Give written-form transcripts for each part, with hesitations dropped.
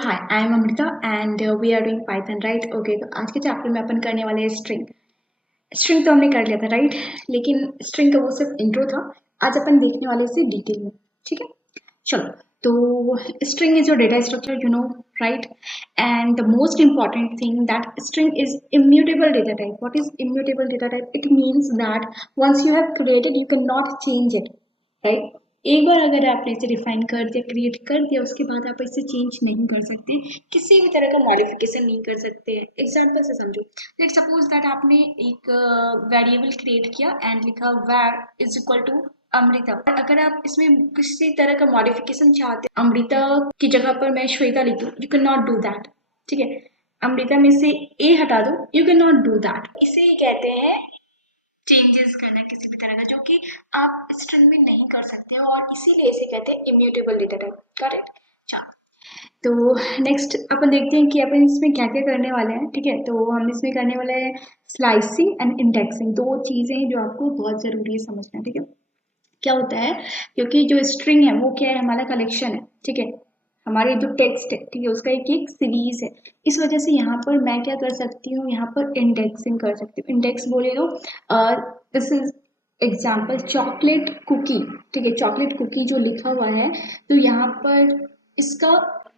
hi, I am Amrita and we are doing Python, right? Okay, तो आज के chapter में अपन करने वाले हैं स्ट्रिंग। स्ट्रिंग तो हमने कर लिया था, राइट? लेकिन स्ट्रिंग का वो सिर्फ इंट्रो था। आज अपन देखने वाले इसे डिटेल में, ठीक है? चलो, तो string is your data structure, you know, right? And the most important thing that string is immutable data type. What is immutable data type? It means that once you have created, you cannot change it, right? एक बार अगर आपने इसे define कर दिया, create कर दिया, उसके बाद आप इसे चेंज नहीं कर सकते, किसी भी तरह का मॉडिफिकेशन नहीं कर सकते। एग्जाम्पल से समझो, लेट सपोज दैट आपने एक वेरिएबल क्रिएट किया एंड लिखा var is equal to Amrita. अगर आप इसमें किसी तरह का मॉडिफिकेशन चाहते हैं, अमृता की जगह पर मैं श्वेता लिख दूं, you can not do that, ठीक है? अमृता में से ए हटा दो, you can not do that. इसे ही कहते हैं चेंजेस करना किसी भी तरह का, जो कि आप स्ट्रिंग में नहीं कर सकते हो, और इसीलिए इसे कहते हैं इम्यूटेबल डेटा टाइप। करेक्ट? चलो, तो नेक्स्ट अपन देखते हैं कि अपन इसमें क्या क्या करने वाले हैं, ठीक है? तो हम इसमें करने वाले हैं स्लाइसिंग एंड इंडेक्सिंग, दो चीज़ें हैं जो आपको बहुत ज़रूरी है समझना, ठीक है? क्या होता है, क्योंकि जो स्ट्रिंग है वो क्या है, हमारा कलेक्शन है, ठीक है? हमारे जो टेक्स्ट है, ठीक है, उसका एक एक सीरीज है। इस वजह से यहाँ पर मैं क्या कर सकती हूँ, यहाँ पर इंडेक्सिंग कर सकती हूँ। इंडेक्स बोले तो this is example chocolate cookie, ठीक है? चॉकलेट कुकी जो लिखा हुआ है, तो यहाँ पर इसका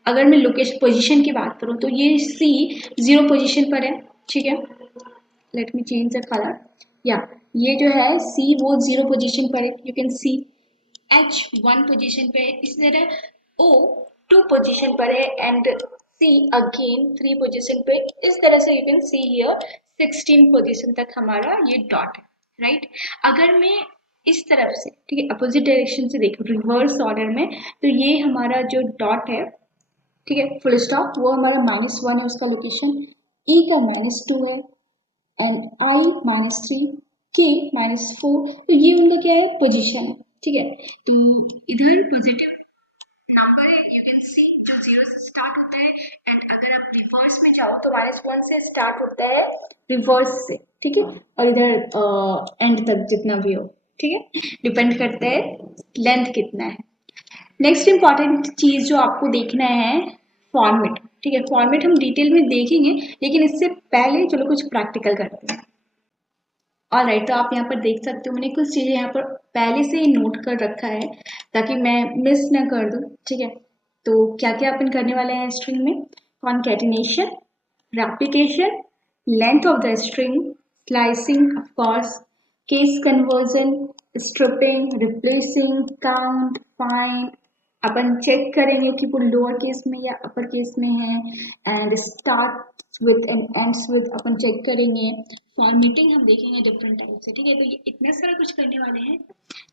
अगर मैं लोकेशन पोजीशन की बात करूँ तो ये सी 0 पोजीशन पर है, ठीक है? Let me change the colour. या ये जो है सी वो 0 पोजीशन पर है, you can C. H 1 position पे है, इसी तरह ओ 2 पोजीशन पर है, एंड सी अगेन 3 पोजीशन पे। इस तरह से you can see here 16 position तक हमारा ये डॉट है, राइट? अगर मैं इस तरफ से, ठीक है, अपोजिट डायरेक्शन से देखो, रिवर्स ऑर्डर में, तो ये हमारा जो डॉट है, ठीक है, फुल स्टॉप, वो हमारा -1 है उसका लोकेशन, ई का -2 है, एंड आई -3, के -4। तो ये उनका क्या है, पोजीशन है, ठीक है? तो इधर पॉजिटिव नंबर है, यू कैन सी, जो 0 से स्टार्ट होता है, एंड अगर आप रिवर्स में जाओ तो -1 से स्टार्ट होता है, रिवर्स से, ठीक है? और इधर एंड तक जितना भी हो, ठीक है, डिपेंड करता है लेंथ कितना है। नेक्स्ट इंपॉर्टेंट चीज जो आपको देखना है, फॉर्मेट, ठीक है? फॉर्मेट हम डिटेल में देखेंगे, लेकिन इससे पहले चलो कुछ प्रैक्टिकल करते हैं। ऑलराइट, तो आप यहाँ पर देख सकते हो, मैंने कुछ चीजें यहाँ पर पहले से ही नोट कर रखा है ताकि मैं मिस ना कर दूं, ठीक है? तो क्या क्या अपन करने वाले हैं स्ट्रिंग में? Concatenation, replication, length of the string, slicing of course, case conversion, stripping, replacing, count, find. अपन चेक करेंगे कि वो लोअर केस में या अपर केस में है, and start with and ends with अपन चेक करेंगे। फॉर्मेटिंग हम देखेंगे डिफरेंट टाइप से, ठीक है? तो ये इतना सारा कुछ करने वाले हैं।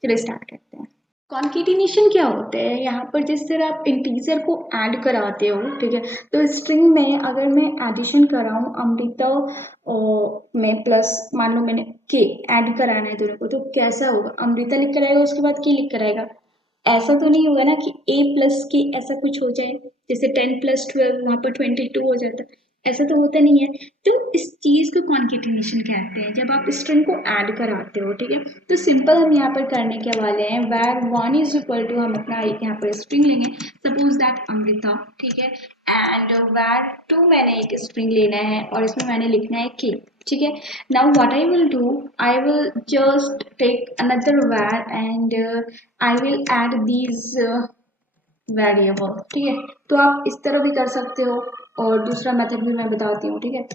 चलो स्टार्ट करते हैं। कॉन्केटिनेशन क्या होता है? यहाँ पर जिस तरह आप इंटीजर को ऐड कराते हो, ठीक है, तो स्ट्रिंग में अगर मैं एडिशन कराऊँ अमृता में प्लस, मान लो मैंने के ऐड कराना है दोनों को, तो कैसा होगा? अमृता लिख कर आएगा, उसके बाद के लिख कर आएगा। ऐसा तो नहीं होगा ना कि a प्लस के ऐसा कुछ हो जाए, जैसे 10 + 12 वहाँ पर 22 हो जाता है, ऐसा तो होता नहीं है। तो इस चीज को कॉन्केटिनेशन कहते हैं, जब आप स्ट्रिंग को ऐड कराते हो, ठीक है? तो सिंपल हम यहाँ पर करने के वाले हैं, var1 इज इक्वल टू, हम अपना एक यहाँ पर स्ट्रिंग लेंगे, सपोज दैट अमृता, ठीक है? एंड var2 मैंने एक स्ट्रिंग लेना है और इसमें मैंने लिखना है k, ठीक है? Now what I will do, I will just take another var and I will add these variable, ठीक है? तो आप इस तरह भी कर सकते हो, और दूसरा मेथड भी मैं बताती हूँ, ठीक है?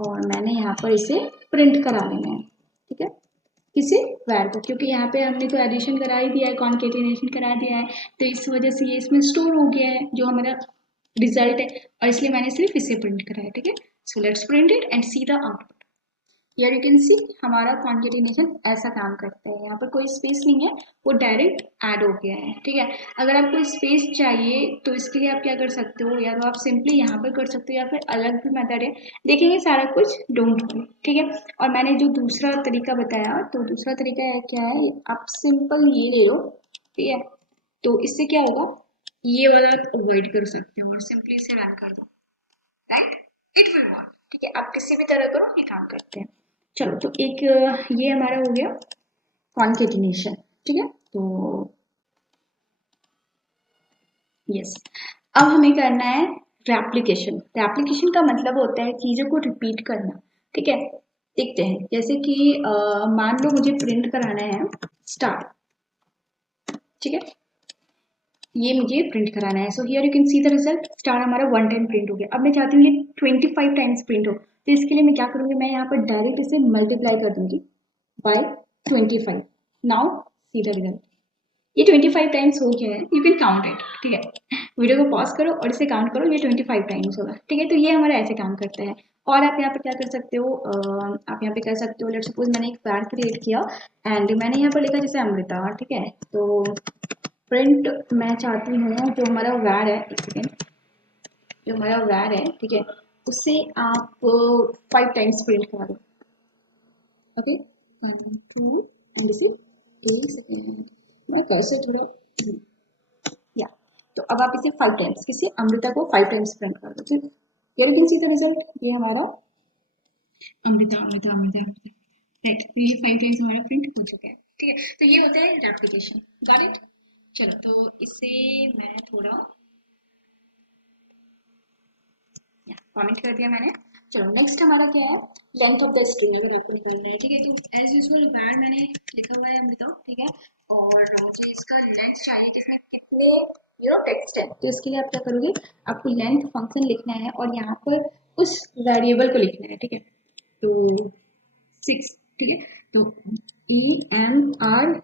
और मैंने यहाँ पर इसे प्रिंट करा लेना है, ठीक है? किसे? वैर को, क्योंकि यहाँ पे हमने तो एडिशन करा ही दिया है, कॉन्केटिनेशन करा दिया है, तो इस वजह से ये इसमें स्टोर हो गया है जो हमारा रिजल्ट है, और इसलिए मैंने सिर्फ इसे प्रिंट कराया, ठीक है? So let's print it and see the output. Here you can सी हमारा कॉन्केटिनेशन ऐसा काम करता है, यहाँ पर कोई स्पेस नहीं है, वो डायरेक्ट ऐड हो गया है, ठीक है? अगर आपको स्पेस चाहिए तो इसके लिए आप क्या कर सकते हो, या तो आप सिंपली यहाँ पर कर सकते हो, या फिर अलग भी मेथड है, देखेंगे सारा कुछ, डोंट वरी, ठीक है? और मैंने जो दूसरा तरीका बताया, तो दूसरा तरीका है क्या है, आप सिंपल ये ले लो, ठीक है? तो इससे क्या होगा, ये वाला अवॉइड कर सकते हो और सिंपली इसे रन कर दो, राइट? इट विल वर्क, ठीक है? आप किसी भी तरह करो, ये काम करते हैं। चलो, तो एक ये हमारा हो गया कॉन्केटिनेशन, ठीक है? तो यस, अब हमें करना है रेप्लिकेशन, रेप्लिकेशन का मतलब होता है चीज़ों को रिपीट करना। ठीक है, देखते हैं जैसे कि मान लो मुझे प्रिंट कराना है स्टार। ठीक है, ये मुझे प्रिंट कराना है। So here you can C the result, star हमारा 1 टाइम प्रिंट हो गया। अब मैं चाहती हूँ ये 25 टाइम्स प्रिंट हो, तो इसके लिए मैं क्या करूँगी, मैं यहाँ पर डायरेक्ट इसे मल्टीप्लाई कर दूंगी by 25। Now see the result, ये 25 टाइम्स हो गया है। You can count it. ठीक है, वीडियो को पॉज करो और इसे काउंट करो, ये 25 टाइम्स होगा। ठीक है, तो ये हमारा ऐसे काम करता है। और आप यहाँ पर क्या कर सकते हो, आप यहाँ पे कर सकते हो, लेट्स सपोज मैंने एक पैड क्रिएट किया एंड मैंने यहाँ पर लिखा जैसे अमृता। ठीक है, तो प्रिंट मैं चाहती हूँ जो हमारा वैर है, एक सेकेंड, जो हमारा वैर है, ठीक है, उसे आप 5 टाइम्स प्रिंट करा दो। ओके, 1 2 एंड दिस इज, एक सेकेंड, मैं कर्सर थोड़ा, या, तो अब आप इसे 5 टाइम्स, किसी अमृता को 5 टाइम्स प्रिंट कर दो। ठीक, here you can C the result, ये हमारा अमृता अमृता अमृता अमृता, राइट, तो ये 5 टाइम्स हमारा प्रिंट हो चुका है। ठीक है, तो ये होता है रेप्लिकेशन। Got it. चलो, तो इसे मैं थोड़ा कमेंट कर दिया मैंने। चलो नेक्स्ट हमारा क्या है, लेंथ ऑफ द स्ट्रिंग अगर आपको निकालना है। ठीक है, तो एज यूजुअल वैर मैंने लिखा हुआ है अमृता। ठीक है, और मुझे इसका लेंथ चाहिए कि इसमें कितने टेक्स्ट है। तो इसके लिए आप क्या करोगे, आपको लेंथ फंक्शन लिखना है और यहाँ पर उस वेरिएबल को लिखना है। ठीक है, तो 6। ठीक है, तो EMRITA,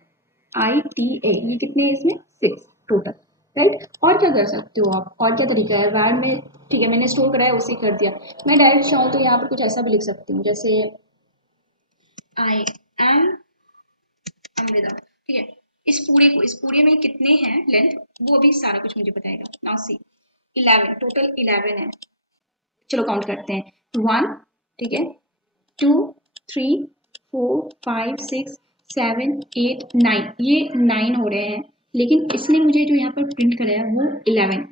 ये कितने हैं इसमें, 6 टोटल। राइट, और क्या कर सकते हो आप, और क्या तरीका है वैर में। ठीक है, मैंने स्टोर कराया उसे कर दिया। मैं डायरेक्ट चाहूँ तो यहाँ पर कुछ ऐसा भी लिख सकती हूँ जैसे आई एम अमृता। ठीक है, इस पूरे में कितने हैं लेंथ, वो भी सारा कुछ मुझे बताएगा। नाउ सी, 11, टोटल 11 है। चलो काउंट करते हैं, 1, ठीक है, 2 3 4 5 6 7 8 9, ये 9 हो रहे हैं, लेकिन इसने मुझे जो यहाँ पर प्रिंट कराया वो 11।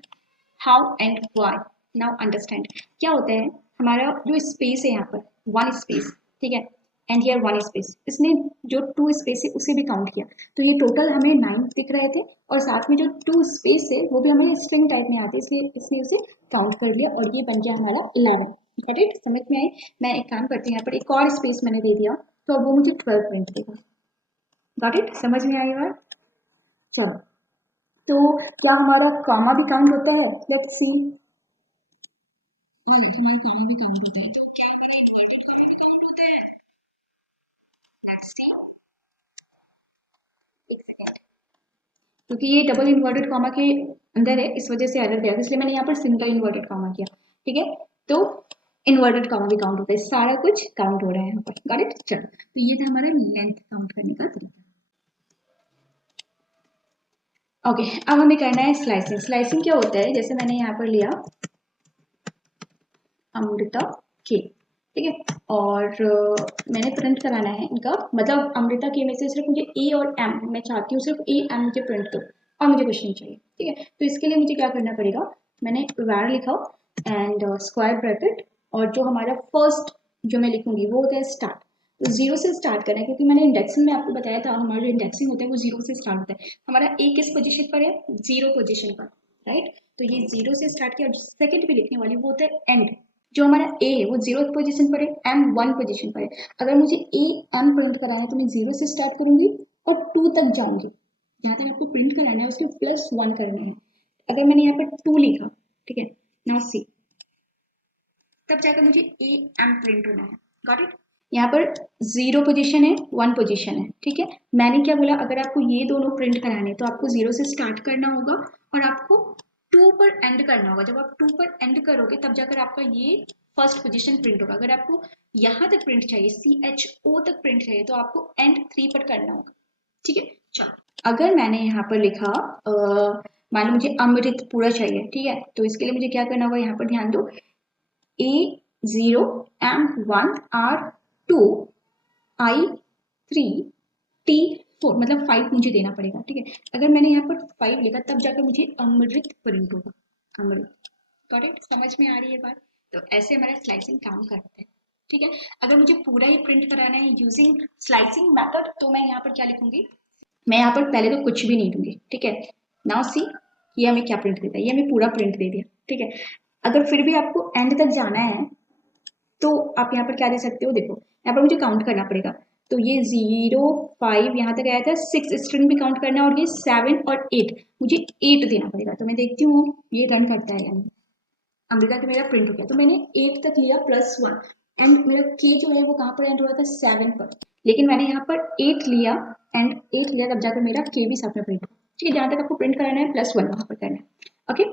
How and why, now understand. क्या होता है, हमारा जो स्पेस है यहाँ पर 1 स्पेस, ठीक है, एंड हियर 1 स्पेस, इसने जो 2 स्पेस है उसे भी काउंट किया, तो ये टोटल हमें 9 दिख रहे थे, और साथ में जो 2 स्पेस है वो भी हमें स्ट्रिंग टाइप में आते हैं, इसलिए इसने उसे काउंट कर लिया और ये बन गया हमारा 11। गॉट इट, समझ में आई। मैं एक काम करती हूँ, यहाँ पर एक और स्पेस मैंने दे दिया, तो अब वो मुझे 12 प्रिंट देगा। गॉट इट, समझ में आई बात। चलो, तो क्या हमारा कॉमा भी काउंट होता है, लेट्स सी। हाँ, हमारा कॉमा भी काउंट होता है, तो क्या हमारा इन्वर्टेड कॉमा भी काउंट होता है, लेट्स सी। एक सेकेंड, क्योंकि ये डबल इन्वर्टेड कॉमा के अंदर है, इस वजह से एरर गया, इसलिए मैंने यहाँ पर सिंगल इन्वर्टेड कॉमा किया। ठीक है, तो इन्वर्टेड कॉमा भी काउंट होता है, सारा कुछ काउंट हो रहा है यहाँ पर। गॉट इट, चलो, तो ये था हमारा लेंथ काउंट करने का तरीका। ओके, अब हमें करना है स्लाइसिंग। स्लाइसिंग क्या होता है, जैसे मैंने यहाँ पर लिया अमृता के, ठीक है, और मैंने प्रिंट कराना है इनका, मतलब अमृता के में से सिर्फ मुझे ए और एम, मैं चाहती हूँ सिर्फ ए एम मुझे प्रिंट करो और मुझे कुछ नहीं चाहिए। ठीक है, तो इसके लिए मुझे क्या करना पड़ेगा, मैंने वैर लिखा एंड स्क्वायर ब्रैकेट, और जो हमारा फर्स्ट जो मैं लिखूंगी वो होता है स्टार्ट। तो जीरो से स्टार्ट करना है, क्योंकि मैंने इंडेक्सिंग में आपको बताया था हमारा जो इंडेक्सिंग होता है वो जीरो से स्टार्ट होता है। हमारा ए किस पोजीशन पर है, जीरो पोजीशन पर, राइट। तो ये जीरो से स्टार्ट किया, सेकंड भी लिखने वाली वो होता है एंड। जो हमारा ए है वो जीरो पोजीशन पर है, एम 1 पोजीशन पर है। अगर मुझे ए एम प्रिंट कराना है तो मैं जीरो से स्टार्ट करूंगी और 2 तक जाऊंगी, जहां तक आपको प्रिंट कराना है उसके +1 करना है। अगर मैंने यहाँ पर 2 लिखा, ठीक है, नाउ सी, तब जाकर मुझे ए एम प्रिंट होना है। गॉट इट, यहाँ पर जीरो पोजीशन है, 1 पोजीशन है। ठीक है, मैंने क्या बोला, अगर आपको ये दोनों प्रिंट कराने तो आपको जीरो से स्टार्ट करना होगा और आपको 2 पर एंड करना होगा। जब आप 2 पर एंड करोगे तब जाकर आपका ये फर्स्ट पोजीशन प्रिंट होगा। अगर आपको यहाँ तक प्रिंट चाहिए, CHO तक प्रिंट चाहिए, तो आपको एंड 3 पर करना होगा। ठीक है, चलो, अगर मैंने यहाँ पर लिखा मान लो मुझे अमृत पूरा चाहिए, ठीक है, तो इसके लिए मुझे क्या करना होगा, यहाँ पर ध्यान दो, A0 M1 R2 I3 T4, मतलब 5 मुझे देना पड़ेगा। ठीक है, अगर मैंने यहाँ पर 5 लिखा तब जाकर मुझे अमृत प्रिंट होगा, अमृत। गॉट इट, समझ में आ रही है बात। तो ऐसे हमारा स्लाइसिंग काम करता है। ठीक है, अगर मुझे पूरा ही प्रिंट कराना है यूजिंग स्लाइसिंग मेथड, तो मैं यहाँ पर क्या लिखूंगी, मैं यहाँ पर पहले तो कुछ भी नहीं दूंगी। ठीक है, नाउ सी, ये हमें क्या प्रिंट देता है, ये हमें पूरा प्रिंट दे दिया। ठीक है, अगर फिर भी आपको एंड तक जाना है तो आप यहाँ पर क्या दे सकते हो, देखो यहाँ पर मुझे काउंट करना पड़ेगा। तो ये 0 5 यहाँ तक आया था, 6 स्ट्रिंग भी काउंट करना, और ये 7 और 8, मुझे 8 देना पड़ेगा। तो मैं देखती हूँ ये रन करता है यानी अमृता के मेरा प्रिंट हो गया। तो मैंने 8 तक लिया +1, एंड मेरा के जो है वो कहाँ पर एंड हो रहा था, 7 पर, लेकिन मैंने यहाँ पर 8 लिया, एंड 8 लिया तब जाकर मेरा के भी साथ में प्रिंट हो। ठीक है, जहाँ तक आपको प्रिंट कराना है +1 वहाँ पर करना है। ओके,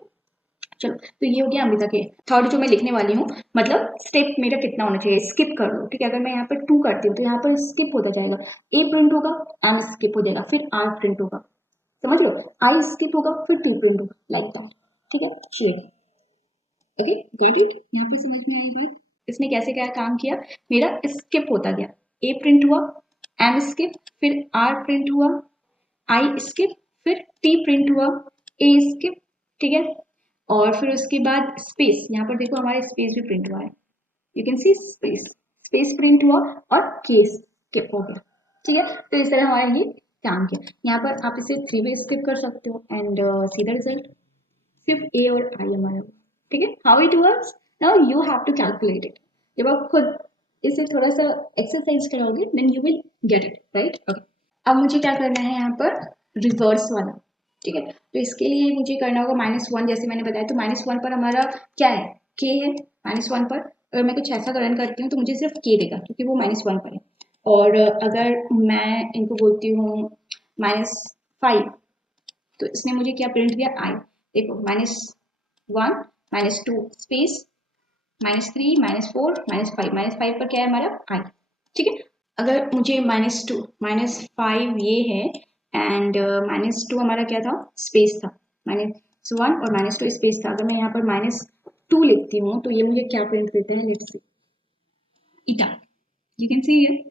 चलो तो ये हो गया अमृता के। थर्ड जो मैं लिखने वाली हूँ, मतलब स्टेप मेरा कितना होना चाहिए, स्किप कर दो। ठीक है, अगर मैं यहाँ पर 2 करती हूँ तो यहाँ पर स्किप होता जाएगा, ए प्रिंट होगा, एम स्किप हो जाएगा, फिर आर प्रिंट होगा, समझ लो, आई स्किप होगा, फिर 2 प्रिंट होगा, लाइक दैट। ठीक है, शेड। ओके, गेट इट, यहाँ पर समझ में आई है इसने कैसे क्या काम किया। मेरा स्किप होता गया, ए प्रिंट हुआ, एम स्किप, फिर आर प्रिंट हुआ, आई स्किप, फिर टी प्रिंट हुआ, ए स्किप। ठीक है, और फिर उसके बाद स्पेस, यहाँ पर देखो हमारा स्पेस भी प्रिंट हुआ है, you can C space, space print हुआ, और केस स्किप हो गया। ठीक है, तो इस तरह हमारा ये काम किया। यहाँ पर आप इसे 3 भी स्किप कर सकते हो, एंड सी द रिजल्ट, सिर्फ ए और आई हमारा। ठीक है, how it works, now you have to calculate it. जब आप खुद इसे थोड़ा सा एक्सरसाइज करोगे then you will get it, right. Okay, अब मुझे क्या करना है यहाँ पर, रिवर्स वाला। ठीक है, तो इसके लिए मुझे करना होगा -1, जैसे मैंने बताया। तो -1 पर हमारा क्या है, के है। -1 पर अगर मैं कुछ ऐसा रन करती हूँ तो मुझे सिर्फ के देगा, क्योंकि वो -1 पर है। और अगर मैं इनको बोलती हूँ -5, तो इसने मुझे क्या प्रिंट दिया, आई। देखो -1 -2 स्पेस, -3 -4 -5, -5 पर क्या है हमारा, आई। ठीक है, अगर मुझे -2 -5 ये है, एंड -2 हमारा क्या था, स्पेस था, -1 और -2 स्पेस था। अगर मैं यहाँ पर -2 लिखती हूँ तो ये मुझे क्या प्रिंट देते हैं, let's see, eta. You can see here,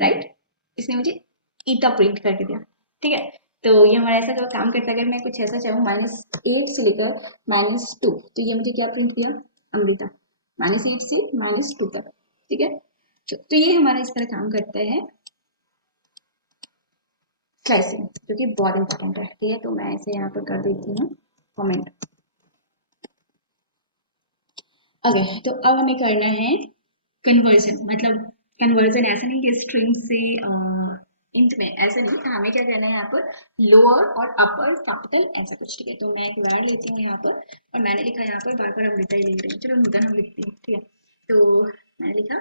right, इसने मुझे ईटा प्रिंट करके दिया। ठीक है, तो ये हमारा ऐसा का काम करता है। अगर मैं कुछ ऐसा चाहूँ -8 से लेकर -2, तो ये मुझे क्या प्रिंट किया, अमृता, -8 से -2 तक। ठीक है, तो ये हमारा इस तरह काम करता है स्लाइसिंग, जो कि बहुत इंपॉर्टेंट है। ठीक है, तो मैं इसे यहाँ पर कर देती हूँ कमेंट। ओके, तो अब हमें करना है कन्वर्जन, मतलब कन्वर्जन ऐसा नहीं कि स्ट्रिंग से इंट में, ऐसा नहीं, हमें क्या करना है यहाँ पर, लोअर और अपर कैपिटल ऐसा कुछ। ठीक है, तो मैं एक वार लेती हूँ यहाँ पर, और मैंने लिखा यहाँ पर, बार बार अमृता ही लिख रही हूँ, चलो नूतन हम लिखती हूँ। ठीक है, तो मैंने लिखा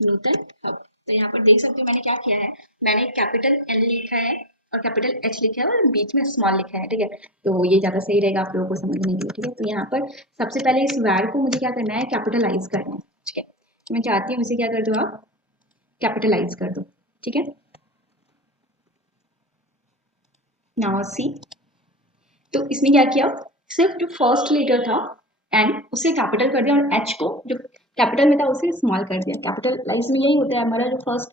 नूतन हब। तो यहाँ पर देख सकते हो मैंने क्या किया है, मैंने कैपिटल एल लिखा है और कैपिटल एच लिखा है, और बीच में स्मॉल लिखा है। ठीक है, तो ये ज़्यादा सही रहेगा आप लोगों को समझने के लिए। ठीक है, तो यहाँ पर सबसे पहले इस वैर को मुझे क्या करना है, कैपिटलाइज करना है। ठीक है, तो मैं चाहती हूँ इसे क्या कर दो, आप कैपिटलाइज कर दो। ठीक है, नाउ सी, तो इसने क्या किया, सिर्फ जो फर्स्ट लेटर था एन उसे कैपिटल कर दिया, और एच को जो कैपिटल में था उसे स्मॉल कर दिया। कैपिटलाइज में यही होता है, हमारा जो फर्स्ट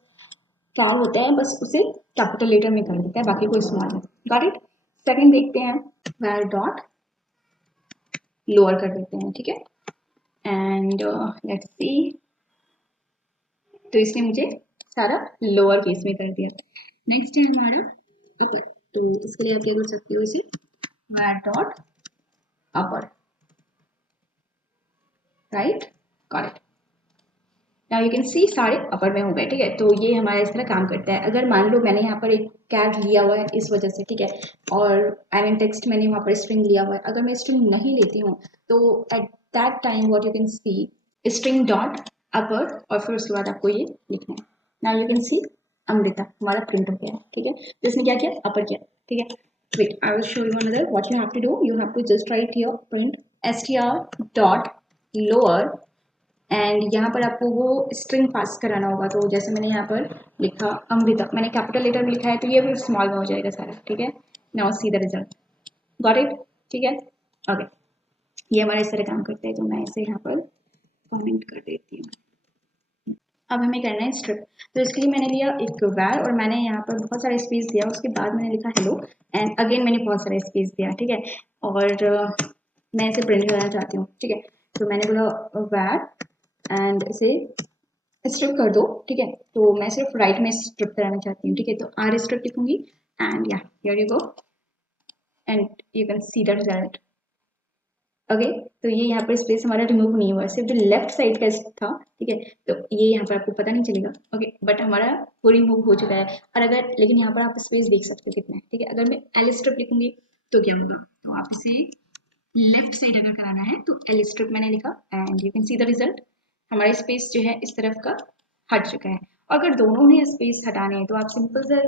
फॉर्म होता है बस उसे कैपिटल लेटर में कर देता है, बाकी कोई स्मॉल है। Got it. सेकंड देखते हैं, वैर डॉट लोअर कर देते हैं। ठीक है, एंड लेट्स सी, तो इसने मुझे सारा लोअर केस में कर दिया। नेक्स्ट है हमारा अपर, तो इसके लिए आप क्या कर सकते हो, इसे वैर dot upper, right, got it. Now you can सी सारे अपर में हो गए। ठीक है, तो ये हमारा इस तरह काम करता है। अगर मान लो मैंने यहाँ पर एक कैट लिया हुआ है इस वजह से, ठीक है, और आई मीन टेक्स्ट मैंने वहाँ पर स्ट्रिंग लिया हुआ है, अगर मैं स्ट्रिंग नहीं लेती हूँ तो at that time what you can see, string dot upper, और फिर उसके बाद आपको ये लिखना है। Now you can see Amrita हमारा प्रिंट हो गया है। ठीक है, तो इसने क्या किया, अपर किया। ठीक है, wait, I will show you another. What you have to do, you have to just write here print str dot lower, and यहाँ पर आपको वो स्ट्रिंग पास कराना होगा। तो जैसे मैंने यहाँ पर लिखा अमृता, मैंने कैपिटल लेटर में लिखा है तो ये भी स्मॉल में हो जाएगा सारा। ठीक है, now see the result, got it. ठीक है, ओके, ये हमारे इस तरह काम करते हैं। तो मैं इसे यहाँ पर कमेंट कर देती हूँ। अब हमें करना है स्ट्रिप, तो इसके लिए मैंने लिया एक वैर, और मैंने यहाँ पर बहुत सारा स्पेस दिया, उसके बाद मैंने लिखा हेलो, एंड अगेन मैंने बहुत सारा स्पेस दिया। ठीक है, और मैं इसे प्रिंट करना चाहती हूँ। ठीक है, तो मैंने बोला वैर एंड इसे स्ट्रिप कर दो। ठीक है, तो मैं सिर्फ राइट में स्ट्रिप कराना चाहती हूँ। ठीक है, तो आर स्ट्रिप लिखूंगी, एंड या here you go, and you can C the result. Okay, तो ये यहाँ पर स्पेस हमारा रिमूव नहीं हुआ, सिर्फ जो लेफ्ट साइड का था, ठीक है, तो ये यहाँ पर आपको पता नहीं चलेगा। ओके, बट हमारा वो रिमूव हो चुका है। और अगर लेकिन यहाँ पर आप स्पेस देख सकते हो कितना है, ठीक है। अगर मैं एल स्ट्रिप लिखूंगी तो क्या होगा, तो आप इसे लेफ्ट साइड अगर कराना है तो एल स्ट्रिप मैंने लिखा and you can C the result. हमारा स्पेस जो है इस तरफ का हट चुका है। अगर दोनों ही स्पेस हटाने हैं तो आप सिंपल सा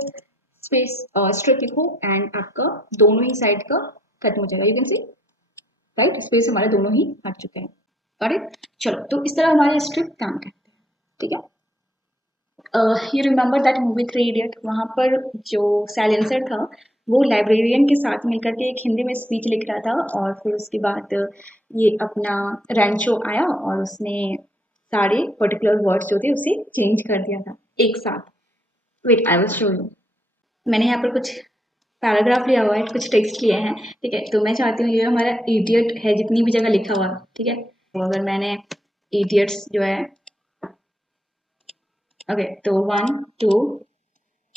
स्पेस स्ट्रिप लिखो एंड आपका दोनों ही साइड का खत्म हो जाएगा। You can C right, space हमारे दोनों ही हट चुके हैं। करेक्ट, चलो, तो इस तरह हमारे स्ट्रिप काम करते हैं, ठीक है। You remember that movie three idiot, वहाँ पर जो साइलेंसर था वो लाइब्रेरियन के साथ मिलकर के एक हिंदी में स्पीच लिख रहा था, और फिर उसके बाद ये अपना रैंचो आया और उसने सारे पर्टिकुलर वर्ड्स जो थे उसे चेंज कर दिया था एक साथ। Wait, I will show you. मैंने यहाँ पर कुछ पैराग्राफ लिया हुआ है, कुछ टेक्स्ट लिए हैं, ठीक है। तो मैं चाहती हूँ ये हमारा इडियट है जितनी भी जगह लिखा हुआ, ठीक है। तो अगर मैंने इडियट्स जो है, ओके, तो 1 2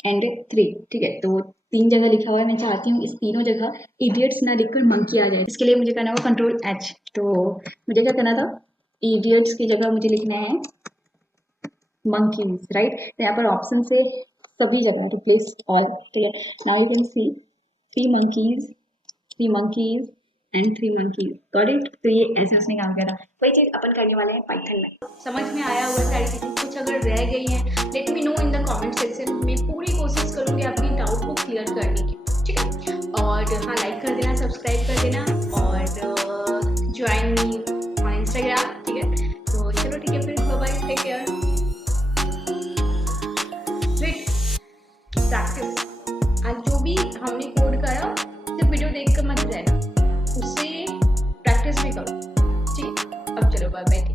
एंड 3, ठीक है, तो 3 जगह लिखा हुआ है। मैं चाहती हूँ इस तीनों जगह इडियट्स ना लिखकर मंकी आ जाए। इसके लिए मुझे करना होगा कंट्रोल एच। तो मुझे क्या करना था, इडियट्स की जगह मुझे लिखना है मंकीज, राइट। तो यहाँ पर ऑप्शन से सभी जगह रिप्लेस ऑल, ठीक है। Now you can C 3 monkeys, 3 monkeys and 3 monkeys, got it. तो ये ऐसे उसने काम किया था। वही चीज अपन करने वाले हैं पाइथन में। समझ में आया हुआ सारी चीजें? कुछ अगर रह गई हैं let me know in the comment section. मैं पूरी कोशिश करूंगी आपकी डाउट को क्लियर करने की, ठीक है। और हाँ, लाइक कर देना, सब्सक्राइब कर देना और ज्वाइन मी ऑन इंस्टाग्राम, ठीक है। तो चलो ठीक है, फिर bye bye, take care. Practice, आज जो भी हमने कोड करा सिर्फ वीडियो देख कर मत रहना, उससे प्रैक्टिस भी करो, ठीक है। अब चलो बाय बाय।